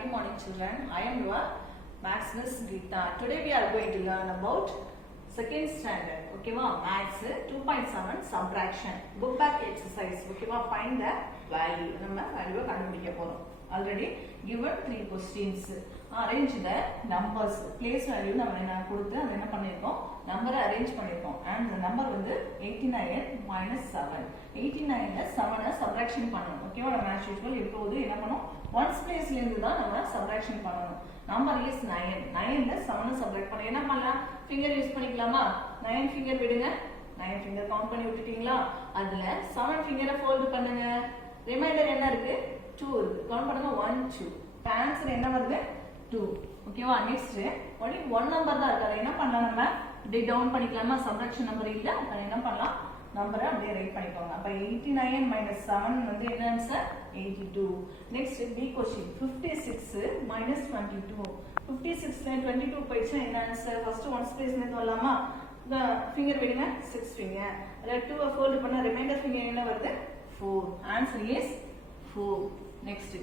Happy morning children. I am your Maths Miss Geeta. Today we are going to learn about second standard. Okay va? Maths 2.7 subtraction. Book back exercise. Okay va? Find the value. நம்ம value கண்டுபிடிக்க போறோம். Already given 3 questions. Arrange the numbers. Place value நம்ம என்ன கொடுத்து அதை என்ன பண்ணிருக்கோம்? நம்பரை அரேஞ்ச் பண்ணிருக்கோம். And the number வந்து 89 minus 7. 89 ல 7 subtraction பண்ணணும். Okay வா? நம்ம as usual எப்போது என்ன பண்ணோம்? Ones place ல இருந்து தான் நம்ம subtraction பண்ணணும். Number is 9. 9 ல 7 subtract பண்ண என்ன பண்ணலாம்? Finger யூஸ் பண்ணிக்கலாமா? 9 finger விடுங்க. 9 finger கவுண்ட் பண்ணி விட்டுட்டீங்களா? அதுல 7 finger fold பண்ணுங்க. ரிமைண்டர் என்ன இருக்கு? 2 இருக்கு. கவுண்ட் பண்ணுங்க 1 2. ஆன்சர் என்ன வருது? 2. ஓகேவா? நெக்ஸ்ட் only one number தான் இருக்கு. அதை என்ன பண்ணலாம் நம்ம? இப்படி டவுன் பண்ணிக்கலாமா? சப்ட்ராக்ஷன் நம்பர் இல்ல. அதை என்ன பண்ணலாம்? நம்பரை அப்படியே ரைட் பண்ணிக்கோங்க. அப்ப 89 minus 7 வந்து என்ன answer? 82. Next B question 56 minus 22. 56 ல 22 போயிடுச்சா என்ன ஆன்சர்? ஃபர்ஸ்ட் ஒன்ஸ் பிளேஸ் ல வரலாமா? ஃபிங்கர் விடுங்க 6 ஃபிங்கர். அத 2 ஃபோல்ட் பண்ணா ரிமைண்டர் ஃபிங்கர் என்ன வருது? 4. Answer is 4. நெக்ஸ்ட்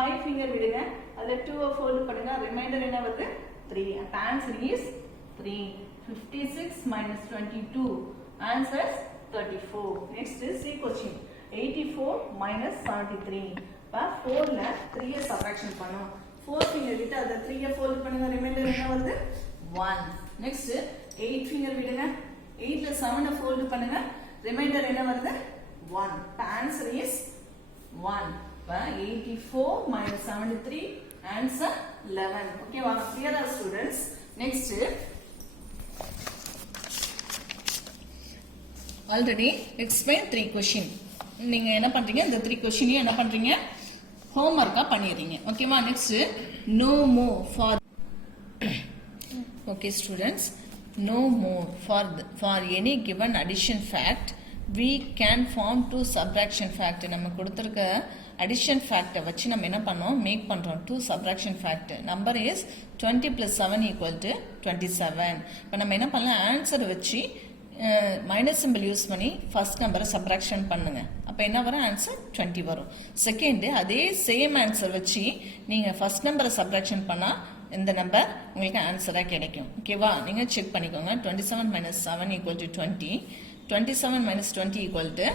5 ஃபிங்கர் விடுங்க. அத 2 ஃபோல்ட் பண்ணுங்க ரிமைண்டர் என்ன வருது? 3. அப்ப answer is 3. 56 minus 22 answers 34. Next is C question 84 minus 73. அப்ப 4 ல 3 ஐ சப்ட்ராக்ஷன் பண்ணோம். 4 finger விட்டு அத 3 ஐ ஃபோல்ட் பண்ணுங்க ரிமைண்டர் என்ன வருது? 1. நெக்ஸ்ட் 8 finger விடுங்க. 8 ல 7 ஐ ஃபோல்ட் பண்ணுங்க ரிமைண்டர் என்ன வருது? 1. அப்ப ஆன்சர் இஸ் 1. அப்ப 84 minus 73 answer 11. Okay வா? Clear are students? Next already explain 3 question. நீங்க என்ன பண்றீங்க? இந்த 3 questionையும் என்ன பண்றீங்க? ஹோம்வொர்க்கா பண்ணிடுறீங்க. ஓகேவா? Next no more for okay students, no more for any given addition fact we can form two subtraction fact. நம்ம கொடுத்திருக்க addition fact வச்சு நம்ம என்ன பண்ணோம்? மேக் பண்றோம் two subtraction fact. number is 20 plus 7 equal to 27. இப்போ நம்ம என்ன பண்ணலாம்? ஆன்சர் வச்சு மைனஸ் சிம்பிள் யூஸ் பண்ணி ஃபர்ஸ்ட் நம்பரை சப்ட்ராக்ஷன் பண்ணுங்க. அப்போ என்ன வரும்? ஆன்சர் 20 வரும். செகண்ட் அதே சேம் ஆன்சர் வச்சு நீங்கள் ஃபர்ஸ்ட் நம்பரை சப்ட்ராக்ஷன் பண்ணால் இந்த நம்பர் உங்களுக்கு ஆன்சராக கிடைக்கும். ஓகேவா? நீங்கள் செக் பண்ணிக்கோங்க. 27 minus 7 equal to 20. 27 minus 20 equal to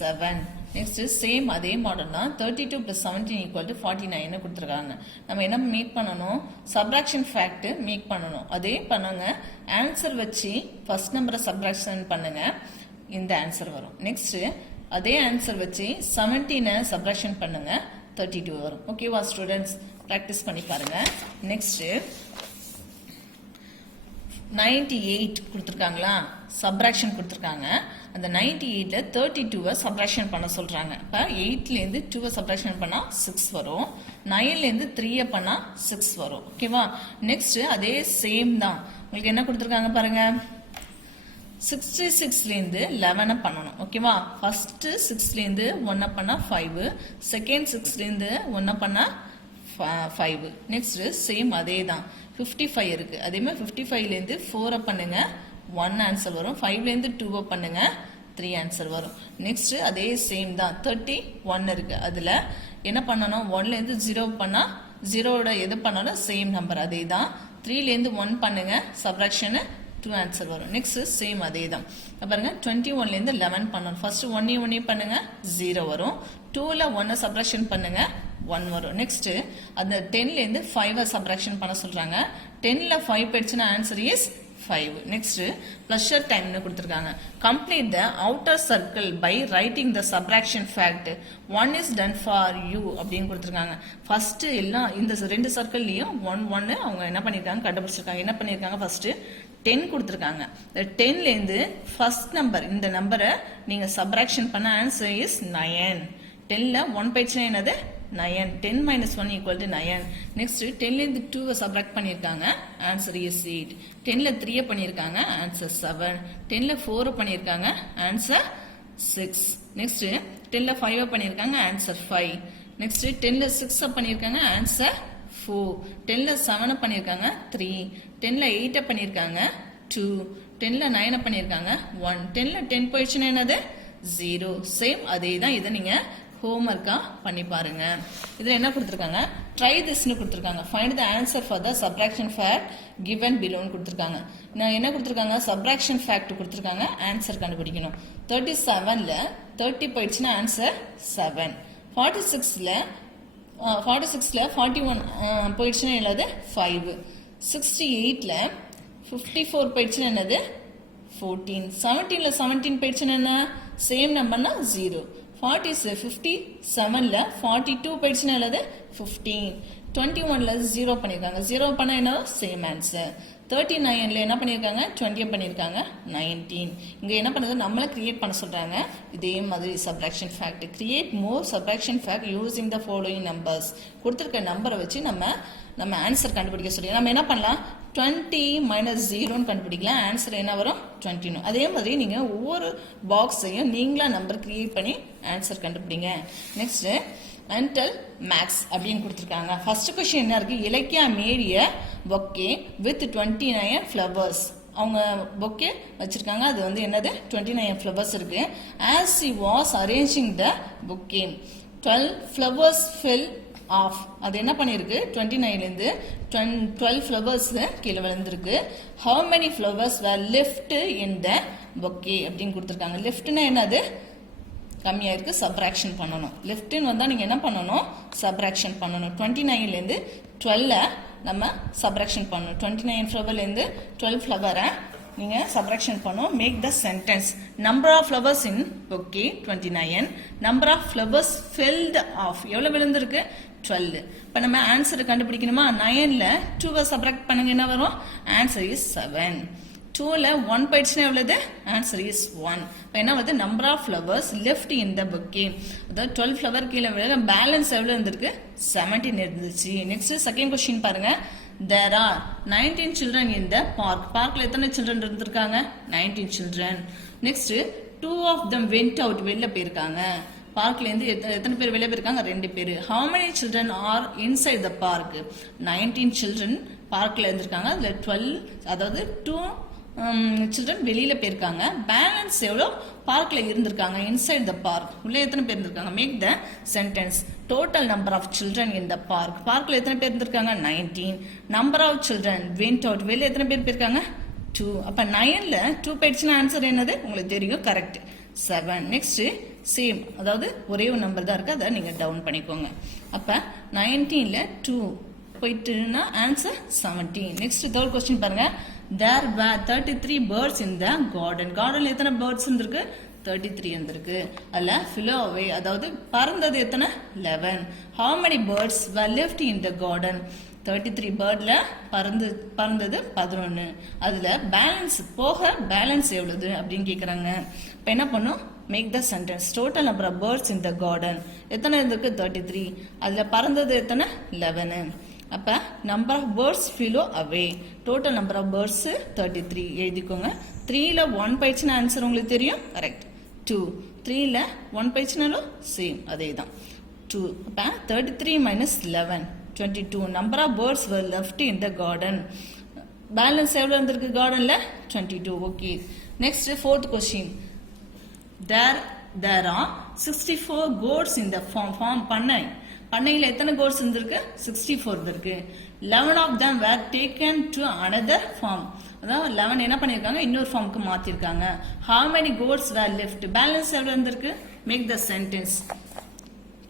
7. Next same அதே மாடல் தான். 32 plus 17 equal to 49 கொடுத்துருக்காங்க. நம்ம என்ன மேக் பண்ணணும்? சப்ட்ராக்ஷன் ஃபேக்ட் மேக் பண்ணணும். அதே பண்ணுங்க. ஆன்சர் வச்சு ஃபர்ஸ்ட் நம்பரை சப்ட்ராக்ஷன் பண்ணுங்க. இந்த ஆன்சர் வரும். நெக்ஸ்ட் அதே ஆன்சர் வச்சு 17 சப்ட்ராக்ஷன் பண்ணுங்க. 32 வரும். ஓகேவா ஸ்டூடெண்ட்ஸ்? ப்ராக்டிஸ் பண்ணி பாருங்க. நெக்ஸ்ட் 98 கொடுத்துருக்காங்களா? சப்ட்ராக்ஷன் கொடுத்துருக்காங்க. அந்த 98ல 32 சப்ட்ராக்ஷன் பண்ண சொல்றாங்க. அப்ப 8லேருந்து 2 சப்ட்ராக்ஷன் பண்ணா 6 வரும். 9லேருந்து 3 பண்ணா 6 வரும். ஓகேவா? நெக்ஸ்ட் அதே சேம் தான். உங்களுக்கு என்ன கொடுத்துருக்காங்க பாருங்க. 66லேருந்து 11 பண்ணணும். ஓகேவா? ஃபர்ஸ்ட் 6லேருந்து 1 பண்ணா 5. செகண்ட் 6லேருந்து 1 பண்ணா 5. நெக்ஸ்ட் சேம் அதே தான். 55 இருக்கு. அதே மாதிரி 55லேருந்து 4 பண்ணுங்க 1 ஆன்சர் வரும். 5லேருந்து 2 பண்ணுங்க 3 ஆன்சர் வரும். நெக்ஸ்ட் அதே சேம் தான். 31 இருக்கு. அதுல என்ன பண்ணணும்? 1லேருந்து 0 பண்ணா 0வோட எது பண்ணாலும் சேம் நம்பர் அதே தான். 3லேருந்து 1 பண்ணுங்க சப்ட்ராக்ஷன் 2 ஆன்சர் வரும். நெக்ஸ்ட் சேம் அதே தான். பாருங்க 21லேருந்து 11 பண்ணணும். ஃபர்ஸ்ட் 1 பண்ணுங்க 0 வரும். 2ல 1 சப்ட்ராக்ஷன் பண்ணுங்க 1 வரும். நெக்ஸ்ட் அந்த 10லேருந்து 5 சப்ட்ராக்ஷன் பண்ண சொல்றாங்க. 10ல 5 போயிடுச்சுன்னா ஆன்சர் இஸ் 5. நெக்ஸ்ட் ப்ளஷர் டைம்னு கொடுத்துருக்காங்க. Complete the outer circle by writing the subtraction fact. 1 is done for you அப்படின்னு கொடுத்துருக்காங்க. ஃபர்ஸ்ட் எல்லாம் இந்த 2 சர்க்கிள்லயும் 1 1 அவங்க என்ன பண்ணிருக்காங்க? கண்டுபிடிச்சிருக்காங்க. என்ன பண்ணிருக்காங்க? ஃபர்ஸ்ட் 10 கொடுத்துருக்காங்க. 10லேருந்து ஃபர்ஸ்ட் நம்பர் இந்த நம்பரை நீங்க சப்ட்ராக்ஷன் பண்ண ஆன்சர் இஸ் 9. 10ல 1 போயிடுச்சுன்னா என்னது? 9. 10 minus 1 equal to 9. Next 10லேருந்து 2 subtract பண்ணிருக்காங்க. Answer is 8. 10ல 3 பண்ணிருக்காங்க. ஆன்சர் 7. 10ல 4 பண்ணிருக்காங்க. ஆன்சர் 6. நெக்ஸ்ட் 10ல 5 பண்ணிருக்காங்க. ஆன்சர் 5. நெக்ஸ்ட் 10ல 6 பண்ணிருக்காங்க. ஆன்சர் 4. 10ல 7 பண்ணிருக்காங்க. 3. 10ல 8 பண்ணிருக்காங்க. 2. 10ல 9 பண்ணிருக்காங்க. 1. 10ல 10 போயிடுச்சுன்னா என்னது? 0. சேம் அதே தான். இதை நீங்க ஹோம்ஒர்க்கா பண்ணி பாருங்க. இதில் என்ன கொடுத்துருக்காங்க, ட்ரை திஸ்னு கொடுத்துருக்காங்க. Find the answer for the subtraction fact given பிலோன்னு கொடுத்துருக்காங்க. நான் என்ன கொடுத்துருக்காங்க, சப்ராக்ஷன் ஃபேக்ட் கொடுத்துருக்காங்க, ஆன்சர் கண்டுபிடிக்கணும். 37ல் 30 போயிடுச்சுன்னா ஆன்சர் 7. 46ல் 41 போயிடுச்சுன்னா என்னது 5. 68ல் 54 போயிடுச்சுன்னா என்னது 14. 17ல் 17 போயிடுச்சுன்னா என்ன சேம் நம்பர்னா 0. 57ல் 42 போயிடுச்சுன்னா என்னது 15. 21ல் 0 பண்ணியிருக்காங்க. 0 பண்ணால் என்ன சேம் ஆன்சர். 39ல் என்ன பண்ணியிருக்காங்க, 20 பண்ணியிருக்காங்க, 19. இங்கே என்ன பண்ணுறது, நம்மளை கிரியேட் பண்ண சொல்கிறாங்க. இதே மாதிரி subtraction fact, create more subtraction fact using the following numbers. கொடுத்துருக்க நம்பரை வச்சு நம்ம ஆன்சர் கண்டுபிடிக்க சொல்லி நம்ம என்ன பண்ணலாம், 20 - 0ன்னு கண்டுபிடிக்கலாம். ஆன்சர் என்ன வரும் 20. அதே மாதிரி நீங்கள் ஒவ்வொரு பாக்ஸையும் நீங்களா நம்பர் கிரியேட் பண்ணி ஆன்சர் கண்டுபிடிங்க. நெக்ஸ்ட் அண்டல் மேக்ஸ் அப்படின்னு கொடுத்துருக்காங்க. ஃபர்ஸ்ட் கொஸ்டின் என்ன இருக்கு, Ilakkiya made a bouquet with 29 flowers. அவங்க பொக்கே வச்சிருக்காங்க, அது வந்து என்னது 29 ஃப்ளவர்ஸ் இருக்கு. As she was arranging the bouquet 12 flowers fell off. அது என்ன பண்ணிருக்கு, 29லேருந்து 12 ஃப்ளவர்ஸ் கீழே விழுந்திருக்கு. How many flowers were left in the bouquet அப்படின்னு கொடுத்துருக்காங்க. லெஃப்ட்னா என்னது, கம்மியாக இருக்குது, சப்ராக்ஷன் பண்ணணும். லெஃப்ட்னு வந்தால் நீங்கள் என்ன பண்ணணும், சப்ராக்ஷன் பண்ணணும். 29லேருந்து 12 நம்ம சப்ராக்ஷன் பண்ணணும். 29 ஃப்ளவர்லேருந்து 12 ஃப்ளவரை நீங்கள் சப்ராக்ஷன் பண்ணணும். Make the sentence, number of flowers in bouquet 29, number of flowers felt off, எவ்வளோ விழுந்திருக்கு 12. இப்போ நம்ம ஆன்சரை கண்டுபிடிக்கணுமா, 9ல் 2வை சப்ராக்ட் பண்ணுங்க, என்ன வரும், ஆன்சர் இஸ் 7. 2ல் 1 போயிடுச்சுன்னா எவ்வளவு, ஆன்சர் இஸ் 1. இப்போ என்ன வருது, number of flowers left in the bouquet, அதாவது 12 ஃப்ளவர் கீழே விழ, பேலன்ஸ் எவ்வளோ இருந்திருக்கு 17 இருந்துச்சு. நெக்ஸ்ட் செகண்ட் கொஸ்டின் பாருங்க. There are 19 children in the park. பார்க்ல எத்தனை சில்ட்ரன் இருந்திருக்காங்க, 19 children. Next 2 of them went out, வெளில போயிருக்காங்க. பார்க்ல இருந்து எத்தனை பேர் வெளியே போயிருக்காங்க, 2 பேர். How many children are inside the park? 19 children பார்க்ல இருந்திருக்காங்க. அதுல 12, அதாவது 2 சில்ட்ரன் வெளியில போயிருக்காங்க. பேலன்ஸ் எவ்வளோ பார்க்ல இருந்திருக்காங்க, இன்சைட் த பார்க், உள்ள எத்தனை பேர் இருந்திருக்காங்க. Make the sentence, total number of children in the park. பார்க்ல எத்தனை பேர் இருந்திருக்காங்க, 19. Number of children went out, வெளியே எத்தனை பேர் போயிருக்காங்க, 2. அப்ப 9ல் 2 போயிடுச்சுன்னா ஆன்சர் என்னது உங்களுக்கு தெரியும், கரெக்ட் 7. நெக்ஸ்ட் சேம், அதாவது ஒரே ஒரு நம்பர் தான் இருக்கு, அதை நீங்க டவுன் பண்ணிக்கோங்க. அப்ப 19ல் 2 போயிட்டுன்னா ஆன்சர் 17. நெக்ஸ்ட் தேர்ட் கொஸ்டின் பாருங்க. There were 33 birds in the garden. கார்டன்ல எத்தனை பேர்ட்ஸ் இருந்திருக்கு, 33 இருந்திருக்கு. அதுல flew away, அதாவது பறந்தது எத்தனை, 11. How many birds were left in the garden? 33 பேர்ட்ல பறந்தது 11. அதுல பேலன்ஸ் போக பேலன்ஸ் எவ்வளவு அப்படின்னு கேக்குறாங்க. இப்ப என்ன பண்ணும், make the sentence, total number of birds in the garden எத்தனை இருந்திருக்கு 33. அதுல பறந்தது எத்தனை 11. அப்ப number of birds flew away, total number of birds 33 எழுதிக்கோங்க. 3ல் 1 போயிடுச்சுன்னா ஆன்சர் உங்களுக்கு தெரியும், கரெக்ட் 2. 3ல் 1 போயிடுச்சுனாலும் சேம் அதே தான் 2. அப்ப 33 - 11 22. Number of birds were left in the garden. Balance எவ்வளவு இருந்திருக்கு கார்டன்ல, 22. Okay. Next fourth question. There are 64 goats in the farm. பண்ணையில் எத்தனை கோட்ஸ் இருந்திருக்கு, 64 இருக்கு. 11 of them were taken to another farm. அதாவது 11 என்ன பண்ணிருக்காங்க, இன்னொரு ஃபார்முக்கு மாத்திருக்காங்க. How many goats were left? Balance எவ்வளவு இருந்திருக்கு, make the sentence,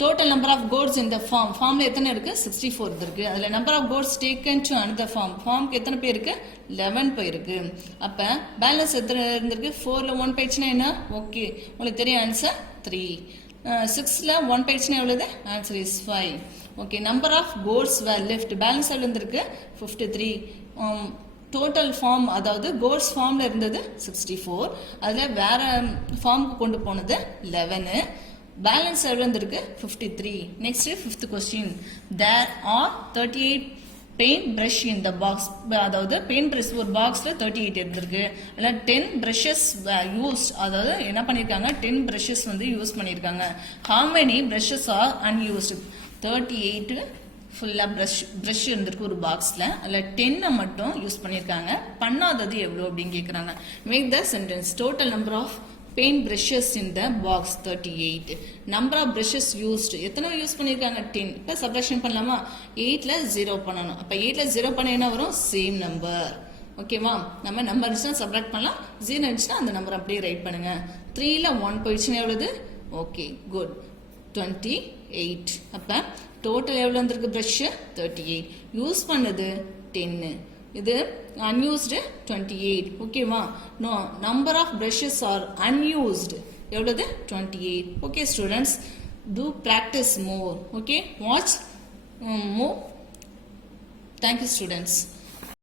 total number of goats இந்த ஃபார்ம்ல எத்தனை இருக்கு, 64 இருக்கு. அதுல number of goats taken to another farm, ஃபார்முக்கு எத்தனை பேர் இருக்கு, 11 போயிருக்கு. அப்ப பேலன்ஸ் எத்தனை இருந்திருக்கு, 4ல் 1 போயிடுச்சுன்னா என்ன, ஓகே உங்களுக்கு தெரியும் ஆன்சர் 3. 6ல் 1 போயிடுச்சுன்னா எவ்வளவு, answer is 5. Okay. Number of goats were left, balance எவ்வளவு இருந்திருக்கு 53. டோட்டல் ஃபார்ம், அதாவது கோட்ஸ் ஃபார்ம்ல இருந்தது 64, அதுல வேற ஃபார்முக்கு கொண்டு போனது 11. பேலன்ஸ் எவ்வளவு இருந்திருக்கு 53. Next fifth question. There are 38 paint brush in the box, அதாவது பெயிண்ட் பிரஷ் ஒரு பாக்ஸ்ல 38 இருந்திருக்கு. அதில் 10 பிரஷஸ் யூஸ்ட், அதாவது என்ன பண்ணியிருக்காங்க 10 பிரஷஸ் வந்து யூஸ் பண்ணியிருக்காங்க. How many brushes are unused, 38 ஃபுல்லாக ப்ரஷ் இருந்திருக்கு ஒரு பாக்ஸில், அதில் 10 மட்டும் யூஸ் பண்ணியிருக்காங்க. பண்ணாதது எவ்வளோ அப்படின்னு கேட்குறாங்க. Make the sentence, total number of paint brushes in the box 38. Number of brushes used. எத்தனை யூஸ் பண்ணிருக்காங்க 10. இப்போ சப்ட்ராக்ஷன் பண்ணலாமா? 8ல 0 பண்ணணும். அப்ப 8ல 0 பண்ண என்ன வரும்? Same number. ஓகேவா? நம்ம நம்பர் இருந்துச்சுன்னா சப்ட்ராக்ட் பண்ணலாம். 0 இருந்துச்சுன்னா அந்த நம்பர் அப்படியே ரைட் பண்ணுங்க. 3ல 1 போயிடுச்சுன்னா எவ்வளவு? Okay good 28. அப்ப டோட்டல் எவ்வளவு வந்திருக்கு? பிரஷ் 38. யூஸ் பண்ணது 10. இது unused 28. ஓகேவா? No number of brushes are unused எவ்வளவு? 28. Okay students, do practice more. Okay, watch more. Thank you students.